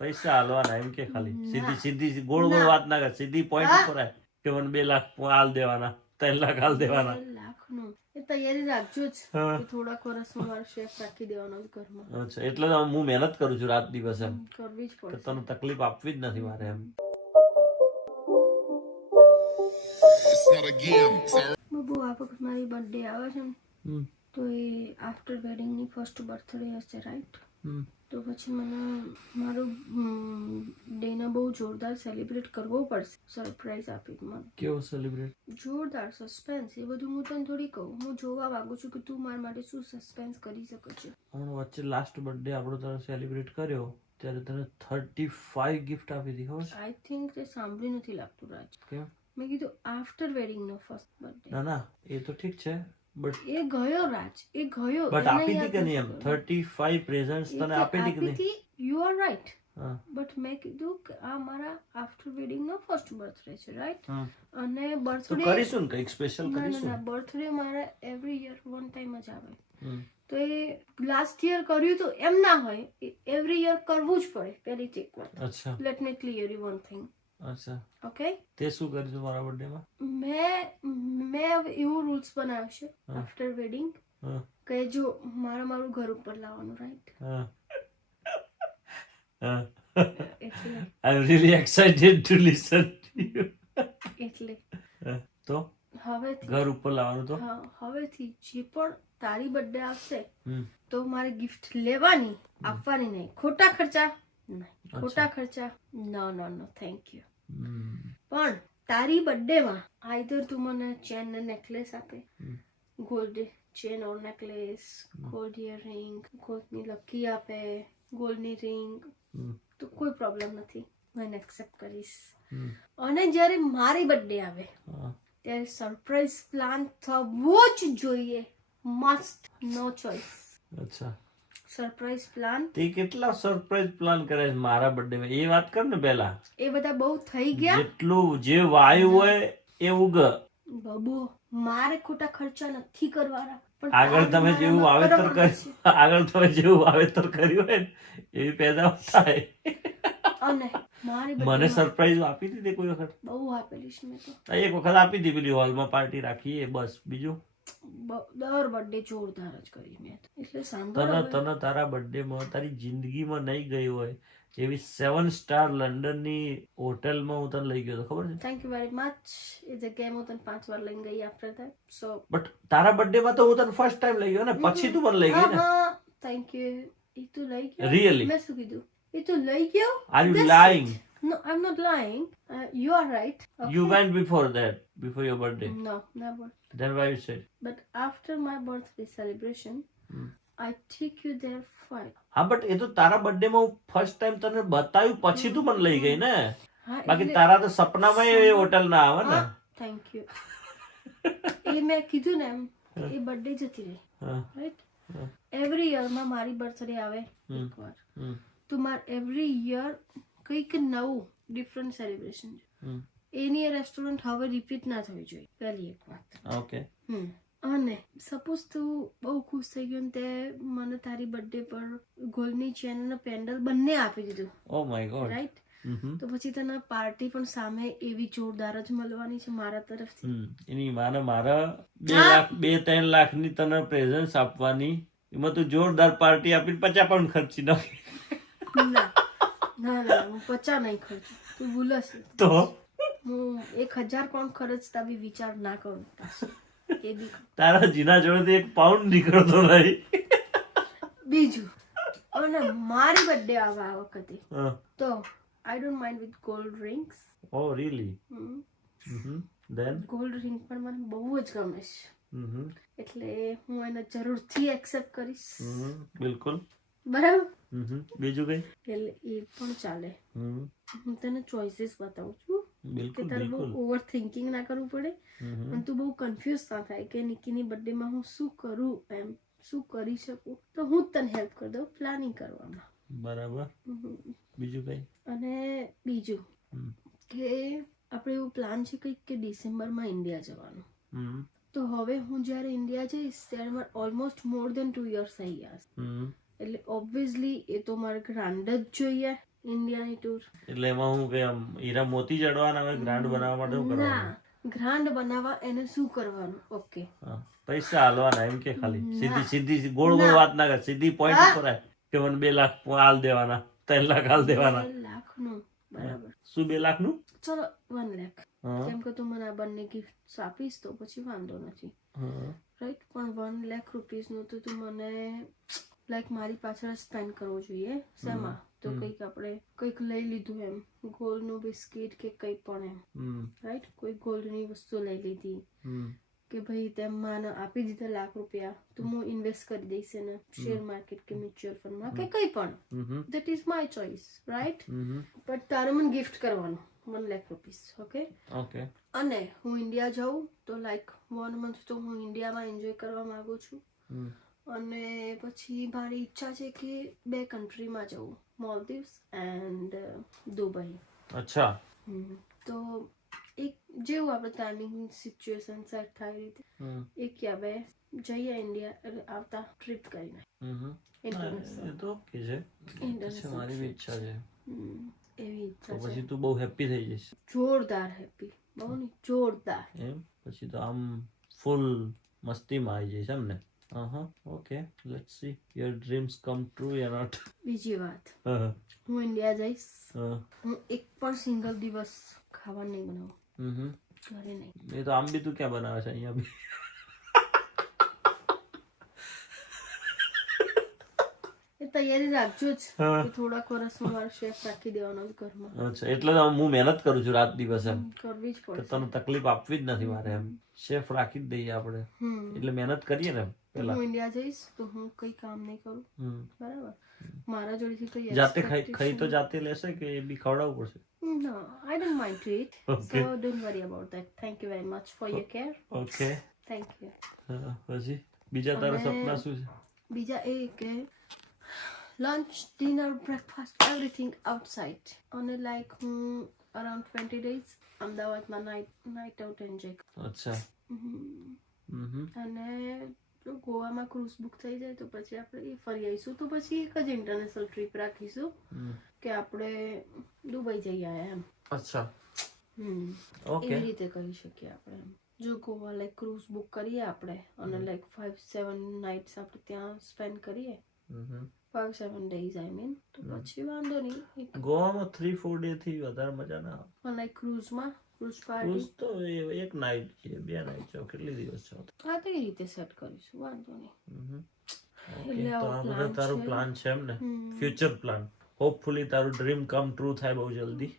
પૈસા હાલવાના એમ કે ખાલી સીધી સીધી ગોળ ગોળ વાત ના કર, સીધી પોઈન્ટ ઉપર આય કે મને 2 લાખ હાલ દેવાના, 3 લાખ હાલ દેવાના. 2 લાખનો એ તૈયારી રાખજો જ કે થોડાક વર્ષમાં મારો શેફ રાખી દેવાનો ઘરમાં. અચ્છા, એટલે તો હું મહેનત કરું છું રાત દિવસ એમ, કરવી જ કે પડશે. તને તકલીફ આપવી જ નથી મારે એમ. બબુ આ વખત મારી બર્થડે આવે છે ને, તો એ આફ્ટર વેડિંગની ફર્સ્ટ બર્થડે હશે, રાઈટ? તો પછી મને મારો ડેને બહુ જોરદાર સેલિબ્રેટ કરવો પડશે, સરપ્રાઈઝ આપી મને. કેવો સેલિબ્રેટ? જોરદાર સસ્પેન્સ. એ બધું હું તને થોડી કહું, હું જોવા માંગુ છું કે તું મારા માટે શું સસ્પેન્સ કરી શકે છે. હમણાં વચ્ચે લાસ્ટ બર્થડે આપણો તારે સેલિબ્રેટ કર્યો ત્યારે તને 35 ગિફ્ટ આપી હતી, ખબર છે? આઈ થિંક તે સાંભળી નથી લાગતું રાજ. કેમ? મેં કીધું આફ્ટર વેડિંગ નો ફર્સ્ટ બર્થડે. ના ના, એ તો ઠીક છે, બટ એ ગયો રાજ, એ ગયો. બટ આપી હતી કે નહીં એમ? 35 પ્રેઝન્ટ્સ તને આપી હતી કે નહીં? You are right. હા, બટ મેં કીધું કે આ મારા આફ્ટર વેડિંગ નો ફર્સ્ટ બર્થડે છે, રાઈટ? હા. અને તો બર્થડે કરીશું ને કંઈક સ્પેશિયલ ના કરીશું. બર્થડે મારા એવરી યર વન ટાઈમ જ આવે. હમ. તો એ લાસ્ટ યર કર્યું તો એમ ના હોય, એવરી યર કરવું જ પડે. પહેલી એક વાત, અચ્છા let me clear you one thing. અચ્છા, ઓકે? તે શું કરીશું મારા બર્થડે માં? મેં હવે એવું રૂલ્સ બનાવ્યો છે આફ્ટર વેડિંગ હા કે જો મારું ઘર ઉપર લાવવાનું, રાઈટ? હા હા. એટલે I'm really excited to listen to you. એટલે તો હવેથી ઘર ઉપર લાવવાનું તો? હા, હવેથી જે પણ તારી બર્થડે આવશે હમ. તો મારે ગિફ્ટ લેવાની, આપવાની નહીં. ખોટા ખર્ચા નહીં, ખોટા ખર્ચા નો નો નો, થેન્ક યુ. પણ તારી બર્થડે માં આઈધર તું મને ચેન ને નેકલેસ આપે, ગોલ્ડ ચેન ઓર નેકલેસ, ગોલ્ડ ઇયરિંગ, ગોલ્ડની લકી આપે, ગોલ્ડની રિંગ, તો કોઈ પ્રોબ્લેમ નથી, હું એને એક્સેપ્ટ કરીશ. અને જ્યારે મારી બર્થડે આવે ત્યારે સરપ્રાઈઝ પ્લાન થવો જ જોઈએ, મસ્ટ, નો ચોઇસ. અચ્છા, સરપ્રાઈઝ પ્લાન. તે કેટલા સરપ્રાઈઝ પ્લાન કરે છે મારા બર્થડે માં? એ વાત કર ને પેલા. એ બધા બહુ થઈ ગયા. જેટલું જે વાયુ હોય એ ઉગ. બબુ મારે ખોટા ખર્ચા નથી કરવાના. પણ આગળ તમે જેવું વાવેતર કર્યું, આગળ તમે જેવું વાવેતર કર્યું હોય ને એવી પેદા થાય. અને મારી મને સરપ્રાઈઝ આપી હતી કોઈ વખત? બહુ આપેલી છે મેં તો. એક વખત આપી હતી, પેલી હોલમાં પાર્ટી રાખી, બસ. બીજું દર બર્થડે જોરદાર જ કરી મેં તો. એટલે તને સાંભળો, તને તારા બર્થડે માં તારી જિંદગીમાં નહીં ગઈ હોય એવી 7 સ્ટાર લંડનની હોટલમાં હું તને લઈ ગયો હતો, ખબર છે? Thank you very much. એ જગ્યાએ હું તને 5 વાર લઈને ગઈ આફ્ટર ધેટ. સો બટ તારા બર્થડે માં તો હું તને ફર્સ્ટ ટાઈમ લઈ ગયો ને, પછી તું મને લઈ ગઈ ને. Thank you. એ તું લઈ ગયો? Really? મેં શું કીધું? એ તું લઈ ગયો? Are you lying? No, I'm not lying. You are right. You went before that, before your birthday. No, never. Then why you said? But after my birthday celebration, I took you there five. હા, but એ તો તારા birthday માં હું first time તને બતાવ્યું પછી તું મને લઈ ગઈ ને. હા, બાકી એટલે તારા તો સપનામાં એ હોટલ ના આવે ને. Thank you. એ મેં કીધું ને એમ કે એ બર્થડે જતી રહી, રાઈટ? એવરી યર માં મારી બર્થડે આવે એકવાર, તો માર એવરી યર કંઈક નવું ડિફરન્ટ સેલિબ્રેશન છે. એની રેસ્ટોરન્ટ હવે રિપીટ ના થવી જોઈએ, પહેલી એક વાત. ઓકે. અને સપોઝ તું બહુ ખુશ થઈ ગયો ને તે મને તારી બર્થડે પર ગોલ્ડની ચેન અને પેન્ડલ બંને આપી દીધું, ઓ માય ગોડ, રાઈટ? તો પછી તને પાર્ટી પણ સામે એવી જોરદાર જ મળવાની છે મારા તરફથી. એની માને મારા 2-3 લાખ ની તને પ્રેઝન્સ આપવાની, એમાં તું જોરદાર પાર્ટી આપીને 50 પાઉન્ડ ખર્ચી નાખી. ના ના ના, હું 50 નહીં ખર્ચું, તું ભૂલશ. તો હું 1000 પાઉન્ડ ખર્ચતા બી વિચાર ના કરું. એ બી તારા જીના જોડેથી 1 પાઉન્ડ નીકળતો નહીં. બીજું, અને મારી બર્થડે આવે આ વખતે, તો I don't mind with gold rings. Oh really? Then gold ring પણ મને બહુ જ ગમે છે, એટલે હું એને જરૂરથી એક્સેપ્ટ કરીશ. બિલકુલ, બરાબર? બીજું કઈ? એટલે એ પણ ચાલે. હું તને ચોઇસીસ બતાવું છું કે બિલકુલ તારે બહુ બિલકુલ. ઓવર થિંકિંગ ના કરવું પડે અને તું બહુ કન્ફ્યુઝ ના થાય કે નિકીની બર્થડે માં હું શું કરું, એમ શું કરી શકું. તો હું જ તને હેલ્પ કરી દઉં પ્લાનિંગ કરવામાં. બરાબર. બીજું કઈ? અને બીજું કે આપણે એવું પ્લાન છે કંઈક કે ડિસેમ્બરમાં ઇન્ડિયા જવાનું. તો હવે હું જ્યારે ઇન્ડિયા જઈશ ત્યારે મારે ઓલમોસ્ટ મોર દેન 2 years થઈ ગયા છે, એટલે ઓબ્વિયસલી એ તો મારે ગ્રાન્ડ જ જોઈએ. ઇન્ડિયાની ટૂર. એટલે એમાં હું કે આમ હીરા મોતી જડવાના હોય ગ્રાન્ડ બનાવવા માટે શું કરવાનું? ના, ગ્રાન્ડ બનાવવા એને શું કરવાનું? ઓકે, હા, પૈસા હાલવાના એમ કે ખાલી સીધી ગોળ ગોળ વાત ના કર, સીધી પોઈન્ટ ઉપર આય કે મને 2 લાખ હાલ દેવાના, 3 લાખ હાલ દેવાના. 2 લાખનું બરાબર. શું 2 લાખનું? ચલો 1 લાખ. હા. કેમ કે તું મને આ બંને ગિફ્ટ આપીશ તો પછી વાંધો નથી, હા. રાઈટ? પણ 1 લાખ રૂપીસનું તો તું મને લાઈક મારી પાછળ સ્પેન્ડ કરવો જોઈએ. શેમાં? તો કંઈક આપણે કંઈક લઈ લીધું એમ, ગોલ્ડનું બિસ્કિટ કે કંઈ પણ એમ, હમ. રાઈટ? કોઈ ગોલ્ડની વસ્તુ લઈ લીધી હમ. કે ભાઈ તેમ મને આપી દીધા લાખ રૂપિયા તો હું ઇન્વેસ્ટ કરી દઈશ એને શેર માર્કેટ કે મ્યુચ્યુઅલ ફંડમાં કે કંઈ પણ. Hmm. That is my choice, right? Hmm. But તારે મને ગિફ્ટ કરવાનું 1 લાખ રૂપીસ, ઓકે? ઓકે. અને હું ઇન્ડિયા જાઉં તો લાઈક 1 મંથ તો હું ઇન્ડિયામાં એન્જોય કરવા માંગુ છું. હમ. અને પછી મારી ઈચ્છા છે કે 2 કન્ટ્રીમાં જવું, મોલ્દીવ્સ એન્ડ દુબઈ. અચ્છા. તો એક જેવું આપણે ટાઈમિંગ સિચ્યુએશન સેટ થાય રીતે હમ. એક યા 2 જઈએ ઇન્ડિયા આવતા ટ્રીપ કરીને. એ તો ઓકે છે. ઇન્ટરનેશનલ મારી બી ઈચ્છા છે. એવી તો ઈચ્છા છે. પછી તું બહુ હેપી થઈ જઈશ જોરદાર હેપી, બહુ નહીં જોરદાર. એમ? પછી તો આમ ફૂલ મસ્તીમાં આવી જઈશ એમ ને? Okay, let's see your dreams come true યા નોટ. બીજી વાત, હું ઇન્ડિયા જઈશ, હું એક પણ સિંગલ દિવસ ખાવા નહીં બનાવું, ઘરે નહીં. એ તો આમ બી તું ક્યાં બનાવે છે? અહીંયા બી એ તૈયારી રાખજો જ કે થોડાક વર્ષમાં મારો શેફ રાખી દેવાનો જ ઘરમાં. અચ્છા, એટલે તો હું મહેનત કરું છું રાત દિવસ એમ કરવી જ કે પડશે. તને તકલીફ આપવી જ નથી મારે એમ. શેફ રાખી જ દઈએ આપણે, એટલે મહેનત કરીએ ને પેલા. હું ઇન્ડિયા જઈશ તો હું કઈ કામ નહીં કરું, બરાબર? મારા જોડેથી કઈ જાતે ખાઈ તો જાતે લેશે કે એ બી ખવડાવવું પડશે? No, I don't mind to eat. Okay. So don't worry about that. Thank you very much for your care. Okay. Thank you. પછી બીજા તારા સપના શું છે? બીજા એ કે lunch, dinner, breakfast, everything outside. અને like હું around 20 days અમદાવાદમાં નાઇટ આઉટ એન્જોય કરું. અચ્છા. અને જો ગોવામાં ક્રૂઝ બુક થઈ જાય તો પછી આપણે એ ફરી આવીશું. તો પછી એક જ ઇન્ટરનેશનલ ટ્રીપ રાખીશું કે આપણે દુબઈ જઈ આવ્યા એમ. અચ્છા. ઓકે. એવી રીતે કરી શકીએ આપણે એમ. જો ગોવા લાઈક ક્રૂઝ બુક કરીએ આપણે અને લાઈક 5-7 નાઇટ્સ આપણે ત્યાં સ્પેન્ડ કરીએ, 5-7 days I mean, તો પછી વાંધો નહીં. ગોવામાં 3-4 ડે થી વધારે મજા ના આવે. પણ લાઈક ક્રૂઝમાં ક્રૂઝ પાર્ટી ક્રૂઝ તો એક નાઇટ છે, 2 નાઇટ છે, કેટલી દિવસ છે? હા તો એ રીતે સેટ કરીશું, વાંધો નહીં. ઓકે, એટલે તો આવો આ બધા plan તારું છે. પ્લાન છે એમ ને? Future plan. હોપફુલી તારું ડ્રીમ કમ ટ્રુ થાય બહુ જલ્દી.